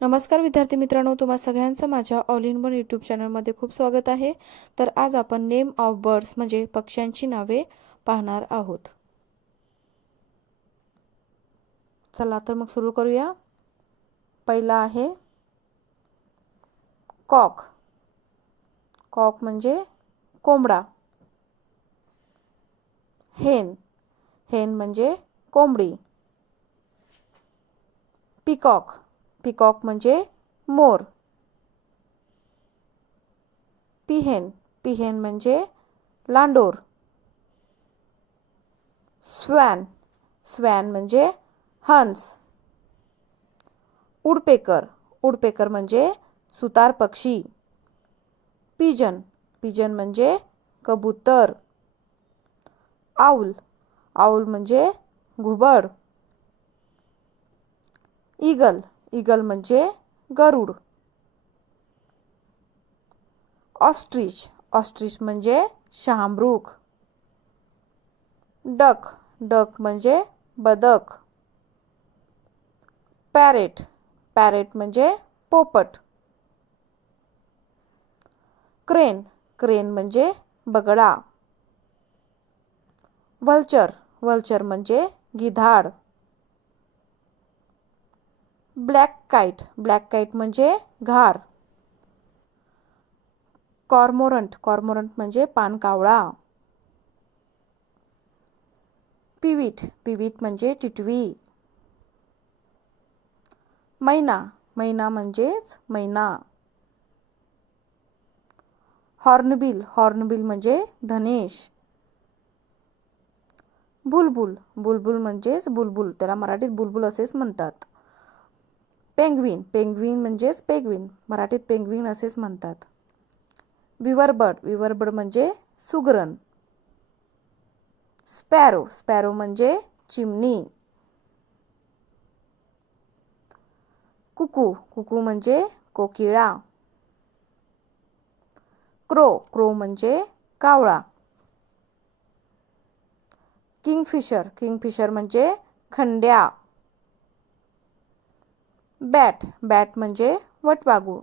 नमस्कार विद्यार्थी मित्रांनो तुम्हा सगळ्यांचं माझ्या ऑल इन वन यूट्यूब चॅनलमध्ये खूप स्वागत आहे. तर आज आपण नेम ऑफ बर्ड्स म्हणजे पक्ष्यांची नावे पाहणार आहोत. चला तर मग सुरू करूया. पहिला आहे कॉक. कॉक म्हणजे कोंबडा. हेन हेन म्हणजे कोंबडी. पिकॉक पिकॉक म्हणजे मोर. पिहेन. पिहेन म्हणजे लांडोर. स्वॅन. स्वॅन म्हणजे हंस. उडपेकर उडपेकर म्हणजे सुतार पक्षी. पिजन. पिजन म्हणजे कबूतर. आऊल. आऊल म्हणजे घुबड. ईगल. ईगल म्हणजे गरुड. ऑस्ट्रिच ऑस्ट्रिच म्हणजे शहामृग डक डक म्हणजे बदक. पॅरेट पॅरेट म्हणजे पोपट. क्रेन क्रेन म्हणजे बगडा वल्चर वल्चर म्हणजे गिधाड. Black kite. ब्लॅक काईट म्हणजे घार. कॉर्मोरंट. कॉर्मोरंट म्हणजे पानकावळा. पिवीट. पिवीट म्हणजे टिटवी. मैना. मैना म्हणजेच मैना. हॉर्नबिल. हॉर्नबिल म्हणजे धनेश. बुलबुल. बुलबुल म्हणजेच बुलबुल. त्याला मराठीत बुलबुल असेच म्हणतात. पेंग्विन. पेंग्विन म्हणजेच पेंग्विन. मराठीत पेंग्विन असेच म्हणतात. विवरबड विवरबड म्हणजे सुगरण. स्पॅरो. स्पॅरो म्हणजे चिमणी. कुकू. कुकू म्हणजे कोकिळा. क्रो. क्रो म्हणजे कावळा. किंगफिशर. किंगफिशर म्हणजे खंड्या. बॅट बॅट म्हणजे वटवागू.